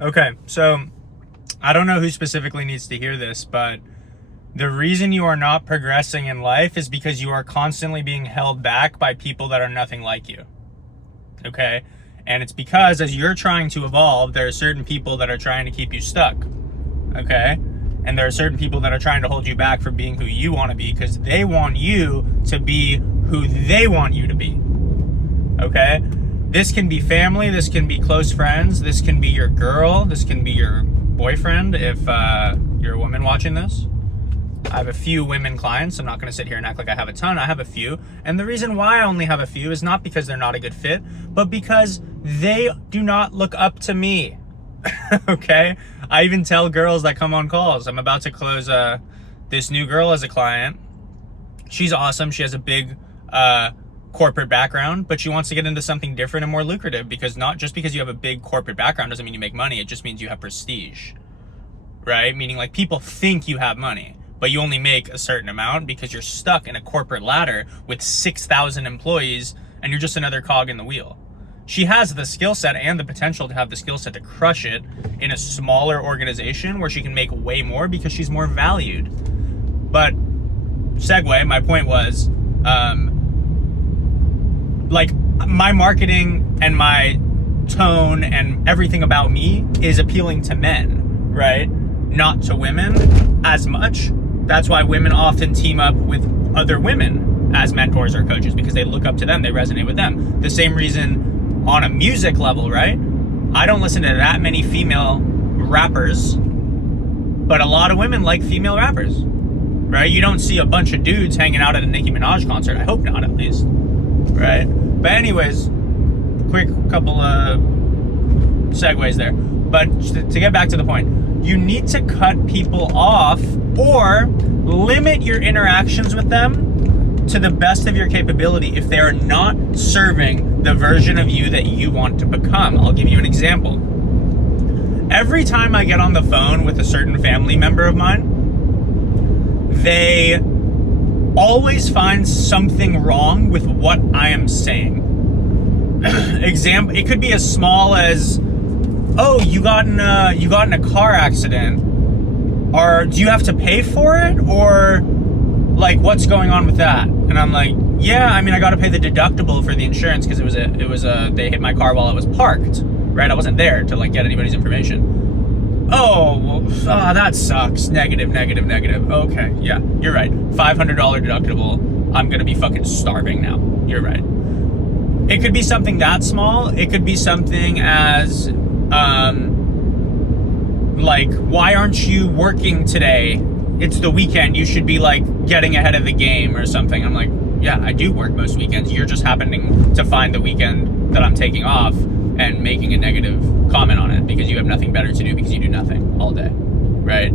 Okay, so I don't know who specifically needs to hear this, but the reason you are not progressing in life is because you are constantly being held back by people that are nothing like you. Okay? And it's because as you're trying to evolve, there are certain people that are trying to keep you stuck. Okay? And there are certain people that are trying to hold you back from being who you want to be because they want you to be who they want you to be. Okay? This can be family, this can be close friends, this can be your girl, this can be your boyfriend if you're a woman watching this. I have a few women clients. I'm not going to sit here and act like I have a ton. I have a few. And the reason why I only have a few is not because they're not a good fit, but because they do not look up to me. Okay? I even tell girls that come on calls. I'm about to close this new girl as a client. She's awesome. She has a big corporate background, but she wants to get into something different and more lucrative because not just because you have a big corporate background doesn't mean you make money. It just means you have prestige, right? Meaning like people think you have money, but you only make a certain amount because you're stuck in a corporate ladder with 6,000 employees and you're just another cog in the wheel. She has the skill set and the potential to have the skill set to crush it in a smaller organization where she can make way more because she's more valued. But segue, my point was, like my marketing and my tone and everything about me is appealing to men, right? Not to women as much. That's why women often team up with other women as mentors or coaches because they look up to them, they resonate with them. The same reason on a music level, right? I don't listen to that many female rappers, but a lot of women like female rappers, right? You don't see a bunch of dudes hanging out at a Nicki Minaj concert. I hope not, at least, right? But anyways, quick couple of segues there. But to get back to the point, you need to cut people off or limit your interactions with them to the best of your capability if they are not serving the version of you that you want to become. I'll give you an example. Every time I get on the phone with a certain family member of mine, they always find something wrong with what I am saying. Example, it could be as small as, oh, you got in a car accident, or do you have to pay for it, or like what's going on with that? And I'm like, yeah, I mean, I got to pay the deductible for the insurance because they hit my car while I was parked, right? I wasn't there to like get anybody's information. Oh, well, that sucks. Negative. Okay, yeah, you're right. $500 deductible. I'm gonna be fucking starving now. You're right. It could be something that small. It could be something as like, why aren't you working today? It's the weekend. You should be like getting ahead of the game or something. I'm like, yeah, I do work most weekends. You're just happening to find the weekend that I'm taking off and making a negative comment on it because you have nothing better to do because you do nothing all day, right?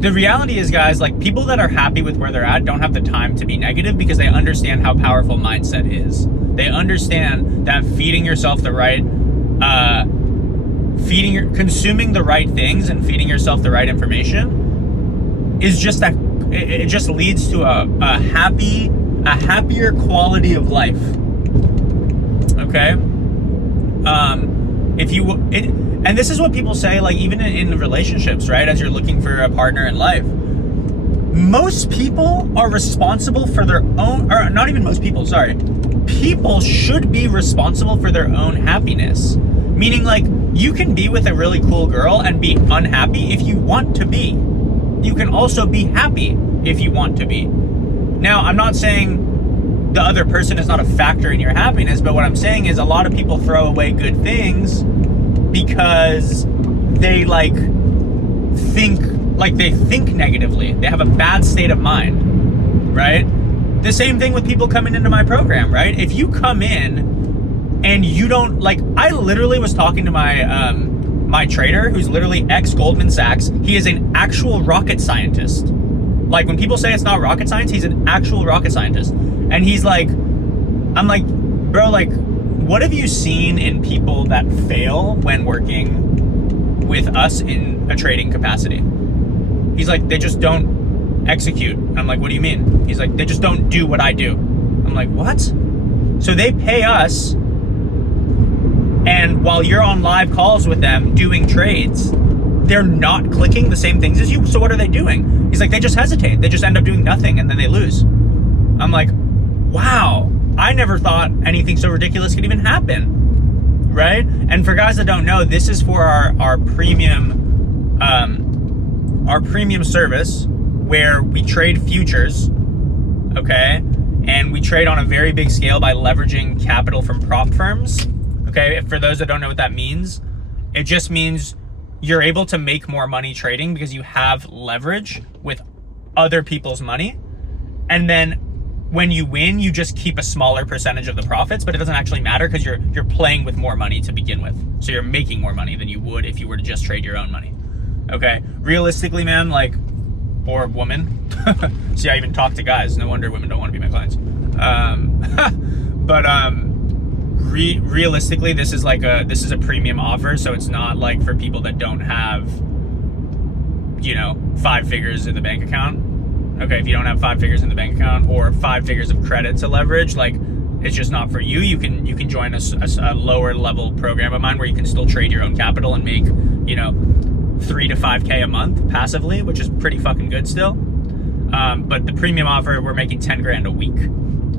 The reality is, guys, like people that are happy with where they're at don't have the time to be negative because they understand how powerful mindset is. They understand that consuming the right things and feeding yourself the right information is just that. It just leads to a happier quality of life. Okay. And this is what people say, like even in relationships, right? As you're looking for a partner in life, most people are responsible for their own, or not even most people, sorry. People should be responsible for their own happiness. Meaning like you can be with a really cool girl and be unhappy if you want to be. You can also be happy if you want to be. Now, I'm not saying the other person is not a factor in your happiness, but what I'm saying is a lot of people throw away good things because they think negatively. They have a bad state of mind, right? The same thing with people coming into my program, right? If you come in and you don't I literally was talking to my trader who's literally ex-Goldman Sachs. He is an actual rocket scientist. Like when people say it's not rocket science, he's an actual rocket scientist. And he's like, I'm like, bro, like, what have you seen in people that fail when working with us in a trading capacity? He's like, they just don't execute. I'm like, what do you mean? He's like, they just don't do what I do. I'm like, what? So they pay us And while you're on live calls with them doing trades, they're not clicking the same things as you. So what are they doing? He's like, they just hesitate. They just end up doing nothing and then they lose. I'm like, wow, I never thought anything so ridiculous could even happen, right? And for guys that don't know, this is for our premium service where we trade futures, okay? And we trade on a very big scale by leveraging capital from prop firms, okay? For those that don't know what that means, it just means you're able to make more money trading because you have leverage with other people's money. And then when you win, you just keep a smaller percentage of the profits, but it doesn't actually matter because you're playing with more money to begin with. So you're making more money than you would if you were to just trade your own money. Okay? Realistically, man, like, or woman. See, I even talk to guys. No wonder women don't want to be my clients. Realistically, this is a premium offer, so it's not like for people that don't have, 5 figures in the bank account. Okay, if you don't have 5 figures in the bank account or 5 figures of credit to leverage, like, it's just not for you. You can join a lower level program of mine where you can still trade your own capital and make, 3 to 5K a month passively, which is pretty fucking good still. But the premium offer, we're making 10 grand a week.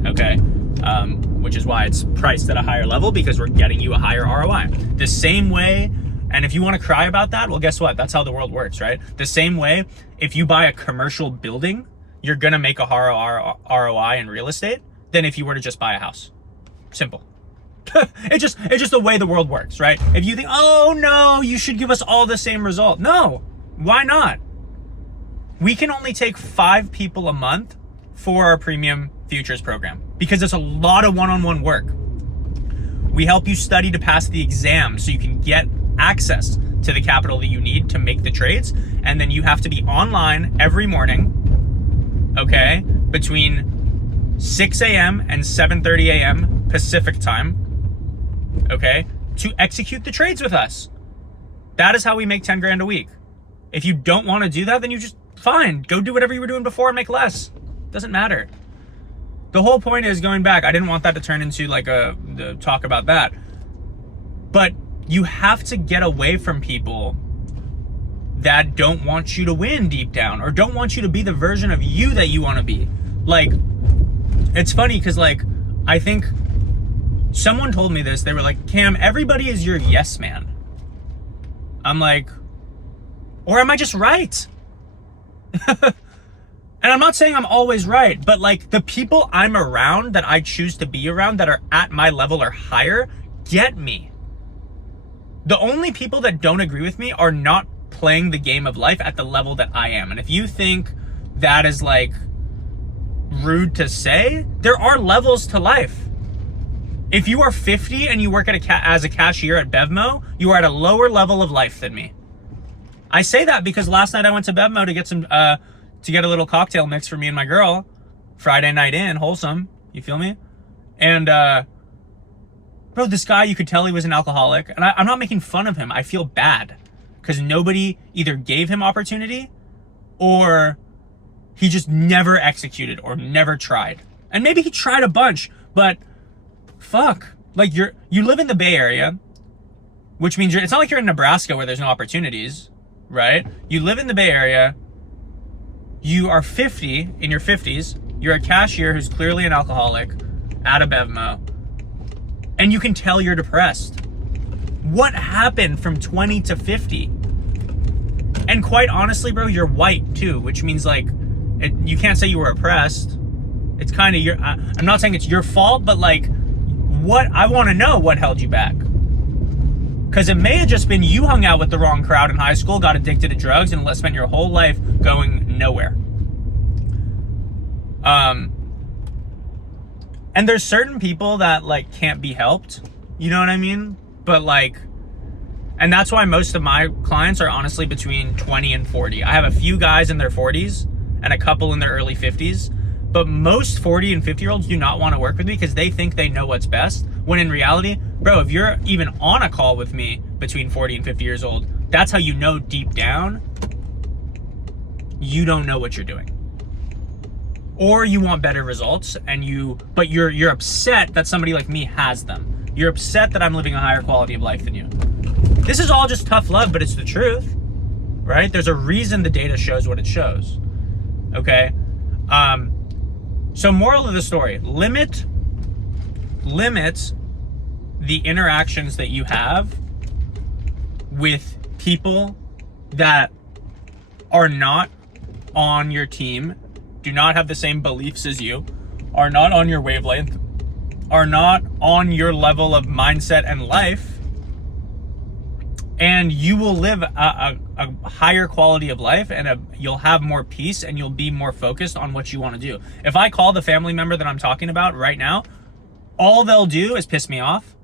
Okay. Which is why it's priced at a higher level, because we're getting you a higher ROI. The same way, and if you want to cry about that, well, guess what? That's how the world works, right? The same way, if you buy a commercial building, you're going to make a higher ROI in real estate than if you were to just buy a house. Simple. It's just the way the world works, right? If you think, oh no, you should give us all the same result. No, why not? We can only take 5 people a month for our premium futures program because it's a lot of one-on-one work. We help you study to pass the exam so you can get access to the capital that you need to make the trades. And then you have to be online every morning, okay, between 6 a.m. and 7:30 a.m. Pacific time, okay, to execute the trades with us. That is how we make 10 grand a week. If you don't want to do that, then you just, fine, go do whatever you were doing before and make less. Doesn't matter. The whole point is, going back, I didn't want that to turn into like the talk about that. But you have to get away from people that don't want you to win deep down, or don't want you to be the version of you that you want to be. Like, it's funny because, like, I think someone told me this. They were like, Cam, everybody is your yes man. I'm like, or am I just right? And I'm not saying I'm always right, but like, the people I'm around that I choose to be around that are at my level or higher get me. The only people that don't agree with me are not playing the game of life at the level that I am. And if you think that is like rude to say, there are levels to life. If you are 50 and you work at as a cashier at Bevmo, you are at a lower level of life than me. I say that because last night I went to Bevmo to get some to get a little cocktail mix for me and my girl. Friday night in, wholesome, you feel me? And bro, this guy, you could tell he was an alcoholic, and I'm not making fun of him. I feel bad because nobody either gave him opportunity or he just never executed or never tried. And maybe he tried a bunch, but fuck, like, you live in the Bay Area, which means it's not like you're in Nebraska where there's no opportunities, right? You live in the Bay Area. You are 50, in your 50s. You're a cashier who's clearly an alcoholic at a Bevmo, and you can tell you're depressed. What happened from 20 to 50? And quite honestly, bro, you're white too, which means like, you can't say you were oppressed. It's kind of your, I'm not saying it's your fault, but like, I want to know what held you back. Because it may have just been you hung out with the wrong crowd in high school, got addicted to drugs, and spent your whole life going nowhere. And there's certain people that like can't be helped, you know what I mean? But like, and that's why most of my clients are honestly between 20 and 40. I have a few guys in their 40s and a couple in their early 50s, but most 40 and 50-year-olds do not want to work with me because they think they know what's best, when in reality, bro, if you're even on a call with me between 40 and 50 years old, that's how you know deep down you don't know what you're doing. Or you want better results, but you're upset that somebody like me has them. You're upset that I'm living a higher quality of life than you. This is all just tough love, but it's the truth, right? There's a reason the data shows what it shows, okay? So moral of the story, limit the interactions that you have with people that are not on your team, do not have the same beliefs as you, are not on your wavelength, are not on your level of mindset and life, and you will live a higher quality of life, and you'll have more peace, and you'll be more focused on what you want to do. If I call the family member that I'm talking about right now, all they'll do is piss me off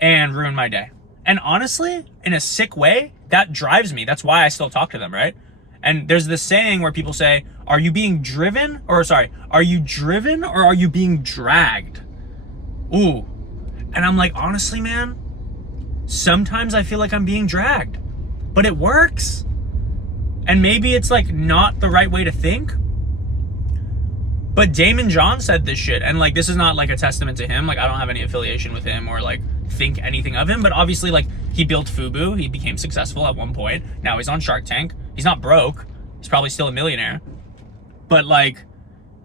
and ruin my day. And honestly, in a sick way, that drives me. That's why I still talk to them, right? And there's this saying where people say, are you driven or are you being dragged? Ooh. And I'm like, honestly, man, sometimes I feel like I'm being dragged, but it works. And maybe it's like not the right way to think, but Damon John said this shit. And like, this is not like a testament to him. Like, I don't have any affiliation with him or like think anything of him, but obviously like he built Fubu. He became successful at one point. Now he's on Shark Tank. He's not broke. He's probably still a millionaire. But like,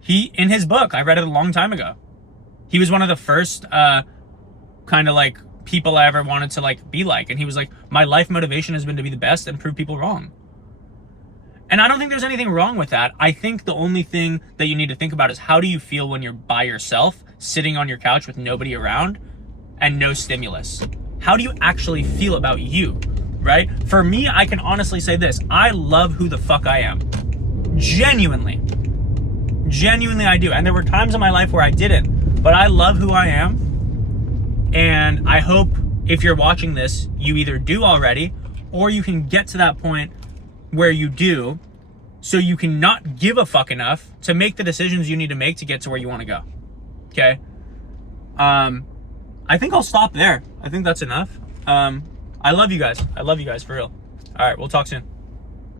in his book, I read it a long time ago. He was one of the first kind of like people I ever wanted to like be like. And he was like, my life motivation has been to be the best and prove people wrong. And I don't think there's anything wrong with that. I think the only thing that you need to think about is, how do you feel when you're by yourself, sitting on your couch with nobody around and no stimulus? How do you actually feel about you, right? For me, I can honestly say this. I love who the fuck I am. Genuinely I do. And there were times in my life where I didn't, but I love who I am. And I hope if you're watching this, you either do already, or you can get to that point where you do, so you can not give a fuck enough to make the decisions you need to make to get to where you want to go. Okay? I think I'll stop there. I think that's enough. I love you guys. I love you guys for real. All right, we'll talk soon.